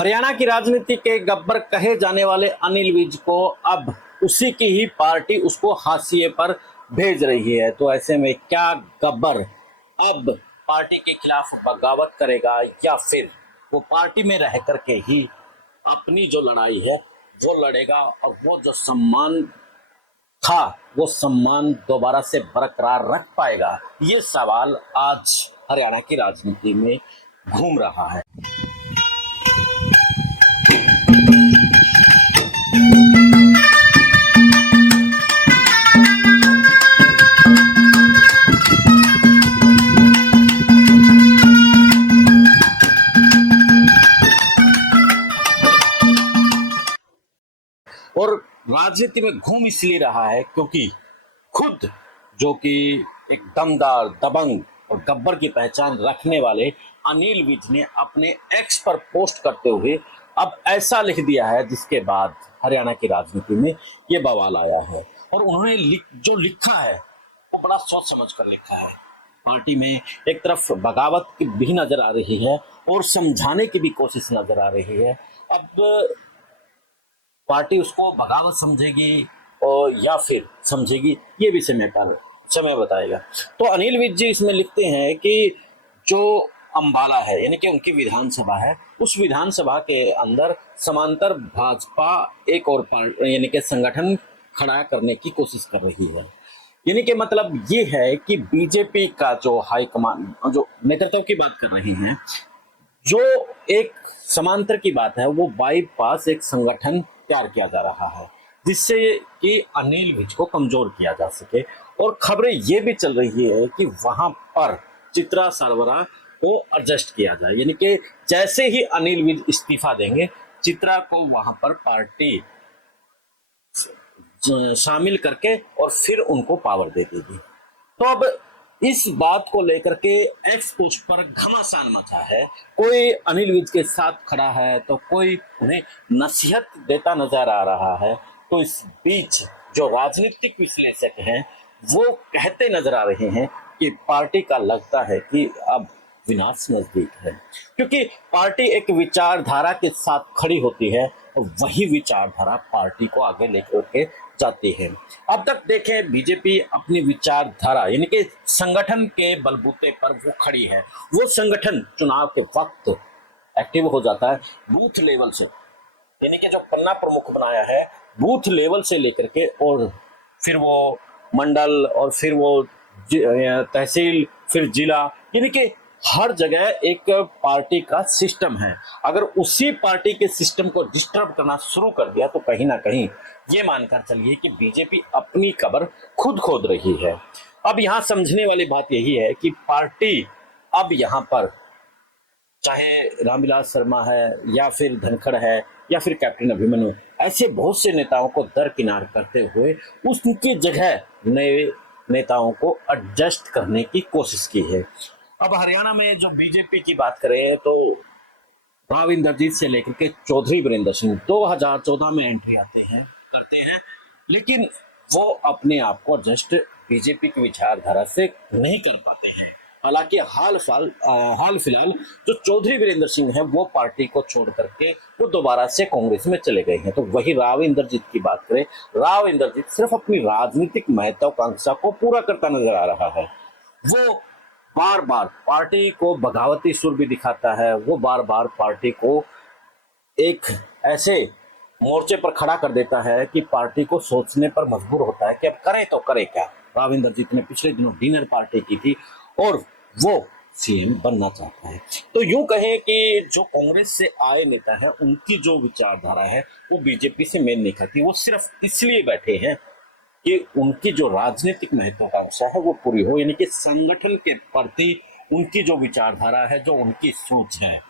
हरियाणा की राजनीति के गब्बर कहे जाने वाले अनिल विज को अब उसी की ही पार्टी उसको हाशिए पर भेज रही है। तो ऐसे में क्या गब्बर अब पार्टी के खिलाफ बगावत करेगा या फिर वो पार्टी में रह करके ही अपनी जो लड़ाई है वो लड़ेगा और वो जो सम्मान था वो सम्मान दोबारा से बरकरार रख पाएगा? ये सवाल आज हरियाणा की राजनीति में घूम रहा है। और राजनीति में घूम इसलिए रहा है क्योंकि खुद जो कि एक दमदार दबंग और गब्बर की पहचान रखने वाले अनिल विज ने अपने एक्स पर पोस्ट करते हुए अब ऐसा लिख दिया है जिसके बाद हरियाणा की राजनीति में ये बवाल आया है। और उन्होंने जो लिखा है वो बड़ा सोच समझ कर लिखा है। पार्टी में एक तरफ बगावत की भी नजर आ रही है और समझाने की भी कोशिश नजर आ रही है। अब पार्टी उसको बगावत समझेगी और या फिर समझेगी, ये भी समय बताएगा। तो अनिल विज जी इसमें लिखते हैं कि जो अंबाला है यानी कि उनकी विधानसभा है, उस विधानसभा के अंदर समांतर भाजपा एक और यानी कि संगठन खड़ा करने की कोशिश कर रही है। यानी कि मतलब ये है कि बीजेपी का जो हाईकमान जो नेतृत्व की बात कर रहे हैं, जो एक समांतर की बात है, वो बाईपास एक संगठन तैयार किया जा रहा है जिससे कि अनिल विज को कमजोर किया जा सके। और खबरें ये भी चल रही है कि वहां पर चित्रा सरवरा को एडजस्ट किया जाए, यानी कि जैसे ही अनिल विज इस्तीफा देंगे चित्रा को वहां पर पार्टी शामिल करके और फिर उनको पावर दे देगी। तो अब इस बात को लेकर के एक्स पोस्ट पर घमासान मचा है। कोई अनिल विज के साथ खड़ा है तो कोई उन्हें नसीहत देता नजर आ रहा है। तो इस बीच जो राजनीतिक विश्लेषक हैं वो कहते नजर आ रहे हैं कि पार्टी का लगता है कि अब विनाश नजदीक है, क्योंकि पार्टी एक विचारधारा के साथ खड़ी होती है और वही विचारधारा पार्टी को आगे लेकर के जाती है। अब तक देखें बीजेपी अपनी विचारधारा यानी कि संगठन के बलबूते पर वो खड़ी है। वो संगठन चुनाव के वक्त एक्टिव हो जाता है बूथ लेवल से, यानी कि जो पन्ना प्रमुख बनाया है बूथ लेवल से लेकर के और फिर वो मंडल और फिर वो तहसील फिर जिला, यानी कि हर जगह एक पार्टी का सिस्टम है। अगर उसी पार्टी के सिस्टम को डिस्टर्ब करना शुरू कर दिया तो कहीं ना कहीं ये मानकर चलिए कि बीजेपी अपनी कब्र खुद खोद रही है। अब यहाँ समझने वाली बात यही है कि पार्टी अब यहाँ पर चाहे रामविलास शर्मा है या फिर धनखड़ है या फिर कैप्टन अभिमन्यु, ऐसे बहुत से नेताओं को दरकिनार करते हुए उसकी जगह नए नेताओं को एडजस्ट करने की कोशिश की है। अब हरियाणा में जो बीजेपी की बात करें तो राव इंद्रजीत से लेकर के चौधरी वीरेंद्र सिंह 2014 में एंट्री करते हैं, लेकिन वो अपने आप को एडजस्ट बीजेपी की विचारधारा से नहीं कर पाते हैं। हालांकि हाल फिलहाल जो चौधरी वीरेंद्र सिंह है वो पार्टी को छोड़ करके वो दोबारा से कांग्रेस में चले गए हैं। तो वही राव इंद्रजीत की बात करें, राव इंद्रजीत सिर्फ अपनी राजनीतिक महत्वाकांक्षा को पूरा करता नजर आ रहा है। वो बार बार पार्टी को बगावती सुर भी दिखाता है, वो बार बार पार्टी को एक ऐसे मोर्चे पर खड़ा कर देता है कि पार्टी को सोचने पर मजबूर होता है कि अब करे तो करे क्या। राव इंद्रजीत ने पिछले दिनों डिनर पार्टी की थी और वो सीएम बनना चाहता है। तो यूं कहें कि जो कांग्रेस से आए नेता हैं उनकी जो विचारधारा है वो बीजेपी से मेल नहीं खाती। वो सिर्फ इसलिए बैठे हैं कि उनकी जो राजनीतिक महत्वाकांक्षा है वो पूरी हो, यानी कि संगठन के प्रति उनकी जो विचारधारा है, जो उनकी सोच है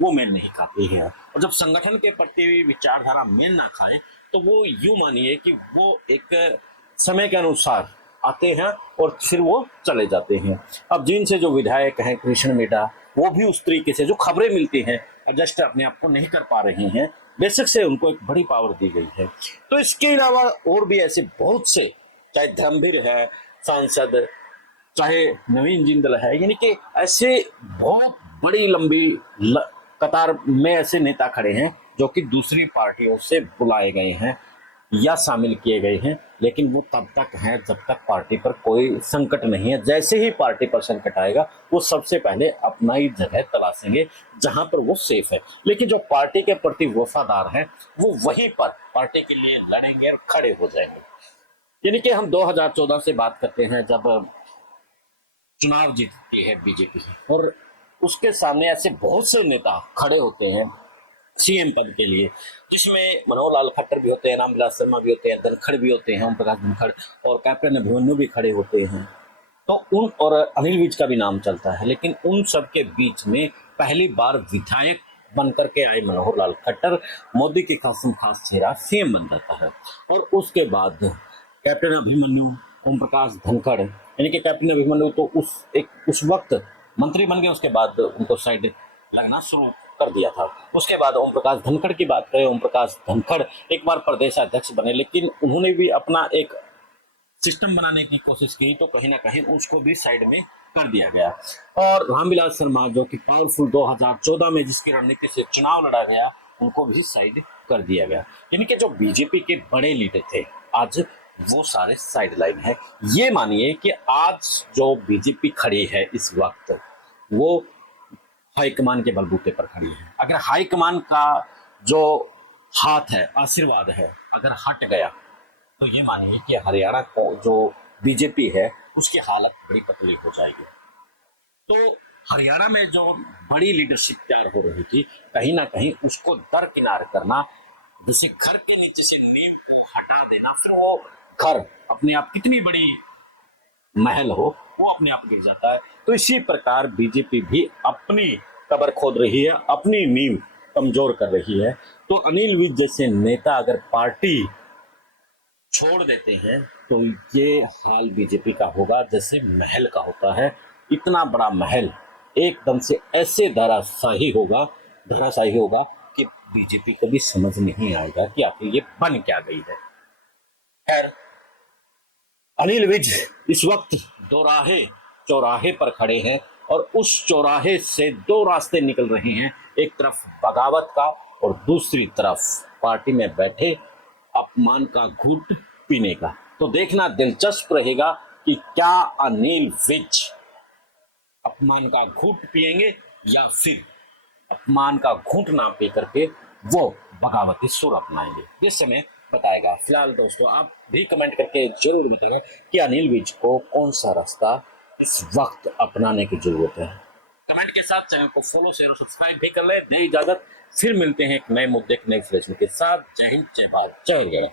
वो मेल नहीं खाती है। और जब संगठन के प्रति विचारधारा मेल ना खाए तो वो यूं मानिए कि वो एक समय के अनुसार आते हैं और फिर वो चले जाते हैं। अब जिनसे जो विधायक हैं कृष्ण मेटा, वो भी उस तरीके से जो खबरें मिलती हैं एडजस्ट अपने आप को नहीं कर पा रही हैं, बेशक से उनको एक बड़ी पावर दी गई है। तो इसके अलावा और भी ऐसे बहुत से, चाहे धर्मवीर है सांसद, चाहे नवीन जिंदल है, यानी कि ऐसे बहुत बड़ी लंबी कतार में ऐसे नेता खड़े हैं जो कि दूसरी पार्टियों से बुलाए गए हैं या शामिल किए गए हैं, लेकिन वो तब तक हैं जब तक पार्टी पर कोई संकट नहीं है। जैसे ही पार्टी पर संकट आएगा वो सबसे पहले अपना ही जगह तलाशेंगे जहां पर वो सेफ है। लेकिन जो पार्टी के प्रति वफादार हैं वो वहीं पर पार्टी के लिए लड़ेंगे और खड़े हो जाएंगे। यानी कि हम 2014 से बात करते हैं जब चुनाव जीतती है बीजेपी, और उसके सामने ऐसे बहुत से नेता खड़े होते हैं सीएम पद के लिए, जिसमें मनोहर लाल खट्टर भी होते हैं, रामविलास शर्मा भी होते हैं, धनखड़ भी होते हैं, ओम प्रकाश धनखड़, और कैप्टन अभिमन्यु भी खड़े होते हैं। तो उन और अनिल विज का भी नाम चलता है, लेकिन उन सब के बीच में पहली बार विधायक बनकर के आए मनोहर लाल खट्टर, मोदी की खासम खास चेहरा सीएम बन जाता है। और उसके बाद कैप्टन अभिमन्यु, ओम प्रकाश धनखड़, यानी कि कैप्टन अभिमन्यु तो उस वक्त मंत्री बन गए, उसके बाद उनको साइड लगना शुरू कर दिया था। उसके बाद ओम प्रकाश धनखड़ की बात करें, ओम प्रकाश धनखड़ एक बार प्रदेश अध्यक्ष बने, लेकिन उन्होंने भी अपना एक सिस्टम बनाने की कोशिश की, तो कहीं ना कहीं उसको भी साइड में कर दिया गया। और रामविलास शर्मा जो कि पावरफुल 2014 में जिसकी रणनीति से चुनाव लड़ा गया, उनको भी साइड कर दिया गया। यानी कि जो बीजेपी के बड़े लीडर थे आज वो सारे साइड लाइन है। ये मानिए कि आज जो बीजेपी खड़ी है इस वक्त वो हाईकमान के बलबूते पर खड़ी है। अगर हाईकमान का जो हाथ है, आशीर्वाद है, अगर हट गया तो ये मानिए कि हरियाणा को जो बीजेपी है उसकी हालत बड़ी पतली हो जाएगी। तो हरियाणा में जो बड़ी लीडरशिप तैयार हो रही थी, कहीं ना कहीं उसको दरकिनार करना, जैसे घर के नीचे से नींव को हटा देना, फिर वो घर अपने आप कितनी बड़ी महल हो वो अपने आप गिर जाता है। तो इसी प्रकार बीजेपी भी अपनी कब्र खोद रही है, अपनी नींव कमजोर कर रही है। तो अनिल विज जैसे नेता अगर पार्टी छोड़ देते हैं तो ये हाल बीजेपी का होगा जैसे महल का होता है। इतना बड़ा महल एकदम से ऐसे धराशायी होगा कि बीजेपी को भी समझ नहीं आएगा कि आखिर ये बन क्या गई है। खैर, अनिल विज इस वक्त चौराहे पर खड़े हैं, और उस चौराहे से दो रास्ते निकल रहे हैं, एक तरफ बगावत का और दूसरी तरफ पार्टी में बैठे अपमान का घूंट पीने का। तो देखना दिलचस्प रहेगा कि क्या अनिल विज अपमान का घूंट पिएंगे या फिर अपमान का घूंट ना पी करके वो बगावती सुर अपनाएंगे। जिस समय बताएगा। फिलहाल दोस्तों आप भी कमेंट करके जरूर बताएं कि अनिल विज को कौन सा रास्ता इस वक्त अपनाने की जरूरत है। कमेंट के साथ चैनल को फॉलो, शेयर और सब्सक्राइब भी कर ले। दे इजाजत, फिर मिलते हैं एक नए मुद्दे, एक नए फ्लैश के साथ। जय हिंद, जय भारत, जय हरियाणा।